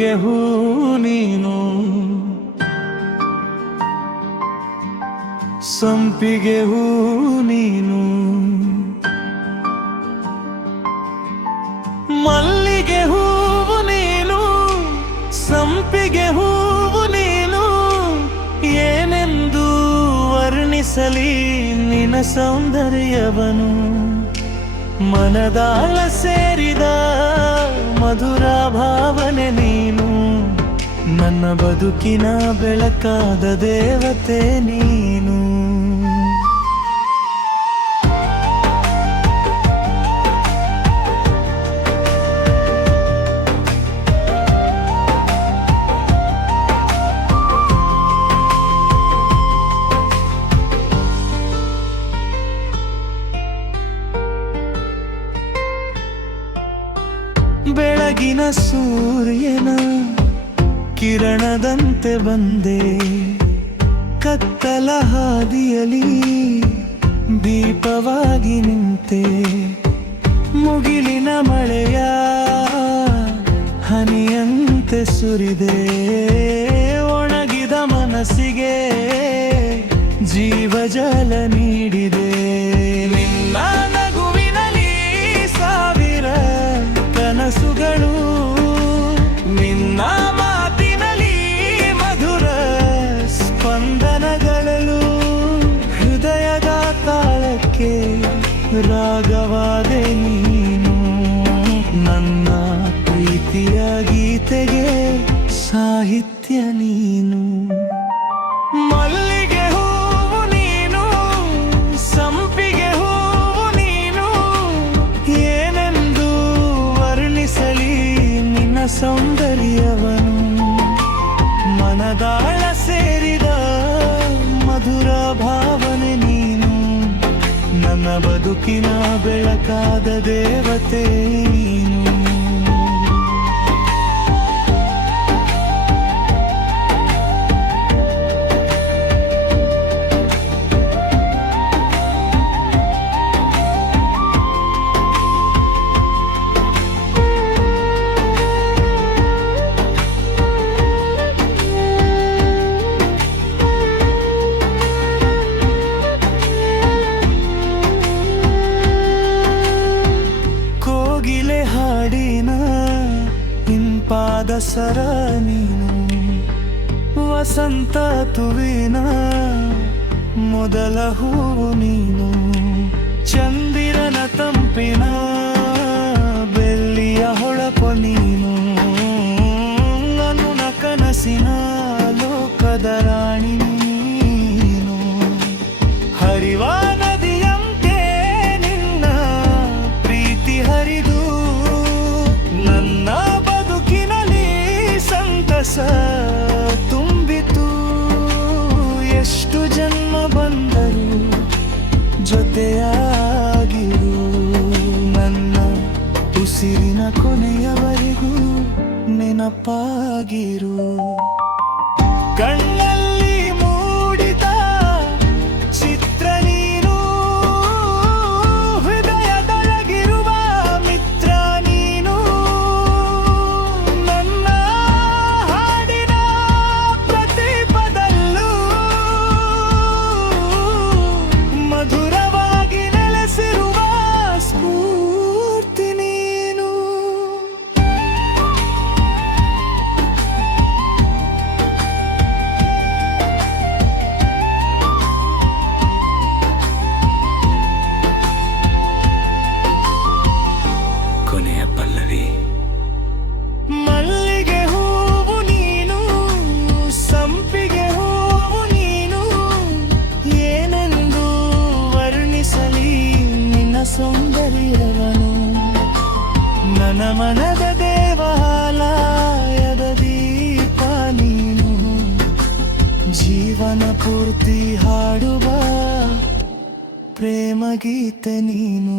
ಮಲ್ಲಿಗೆ ಹೂ ನೀನು, ಸಂಪಿಗೆ ಹೂ ನೀನು, ಮಲ್ಲಿಗೆ ಹೂವು ನೀನು, ಸಂಪಿಗೆ ಹೂವು ನೀನು. ಏನೆಂದು ವರ್ಣಿಸಲಿ ನಿನ್ನ ಸೌಂದರ್ಯವನು, ಮನದಾಳ ಸೇರಿದ ಮಧುರ ಭಾವನೆ ನೀನು, ನನ್ನ ಬದುಕಿನ ಬೆಳಕಾದ ದೇವತೆ ನೀನು. ಬೆಳಗಿನ ಸೂರ್ಯನ ಕಿರಣದಂತೆ ಬಂದೆ, ಕತ್ತಲ ಹಾದಿಯಲಿ ದೀಪವಾಗಿ ನಿಂತೆ. ಮುಗಿಲಿನ ಮಳೆಯ ಹನಿಯಂತೆ ಸುರಿದೆ, ಒಣಗಿದ ಮನಸ್ಸಿಗೆ ಜೀವಜಲ ನೀಡಿದೆ. ನಿನ್ನ ನಗುವಿನಲ್ಲಿ ಸಾವಿರ ಕನಸುಗಳು, ನಿನ್ನ ಮಾತಿನಲ್ಲಿ ಮಧುರ ಸ್ಪಂದನಗಳು. ಹೃದಯದ ತಾಳಕ್ಕೆ ರಾಗವಾದೆ ನೀನು, ನನ್ನ ಪ್ರೀತಿಯ ಗೀತೆಗೆ ಸಾಹಿತ್ಯ ನೀನು. ಮಲ್ಲಿಗೆ ಹೂವು ನೀನು, ಸಂಪಿಗೆ ಹೂವು ನೀನು. ಏನೆಂದು ವರ್ಣಿಸಲಿ ನಿನ್ನ ಸೌಂದರ್ಯವನು, ಮನದಾಳ ಸೇರಿದ ಮಧುರ ಭಾವನೆ ನೀನು, ನನ್ನ ಬದುಕಿನ ಬೆಳಕಾದ ದೇವತೆ ನೀನು. ಹಾಡಿನ ಇಂಪಾದ ಸರ ನೀನು, ವಸಂತ ತುವಿನ ಮೊದಲ ಹೂವು ನೀನು. ಚಂದಿರನ ತಂಪಿನ ಬೆಳ್ಳಿಯ ಹೊಳಪು ನೀನು, ನನ್ನ ಕನಸಿನ ಲೋಕದ ರಾಣಿ ನೀನು. ಹರಿವ ನದಿಯಂತೆ ನಿನ್ನ ಪ್ರೀತಿ ಹರಿದು, ನನ್ನ ಬದುಕಿನಲ್ಲಿ ಸಂತಸ ತುಂಬಿತು. ಎಷ್ಟು ಜನ್ಮ ಬಂದರು ಜೊತೆಯಾಗಿರು, ನನ್ನ ಉಸಿರಿನ ಕೊನೆಯವರೆಗೂ ನೆನಪಾಗಿರು. ಕಣ್ಣಲ್ಲಿ ಮೂಡಿದ ಚಿತ್ರ ನೀನು, ಹೃದಯದೊಳಗಿರುವ ಮಿತ್ರ ನೀನು. ನನ್ನ ಹಾಡಿನ ಪ್ರತಿ ಪದಲ್ಲೂ ಮಧುರವಾಗಿ ನೆಲೆಸಿರುವ ಸ್ಫೂರ್ತಿ ನೀನು. ಕೊನೆಯ ಪಲ್ಲವಿ. ಮಲ್ಲಿಗೆ ಹೂವು ನೀನು, ಸಂಪಿಗೆ ಹೂವು ನೀನು. ಏನೆಂದು ವರ್ಣಿಸಲಿ ನಿನ್ನ ಸೌಂದರ್ಯವನು, ನನ್ನ ಮನದ ದೇವಾಲಯದ ದೀಪ ನೀನು. ಜೀವನ ಪೂರ್ತಿ ಹಾಡುವ ಪ್ರೇಮ ಗೀತೆ ನೀನು.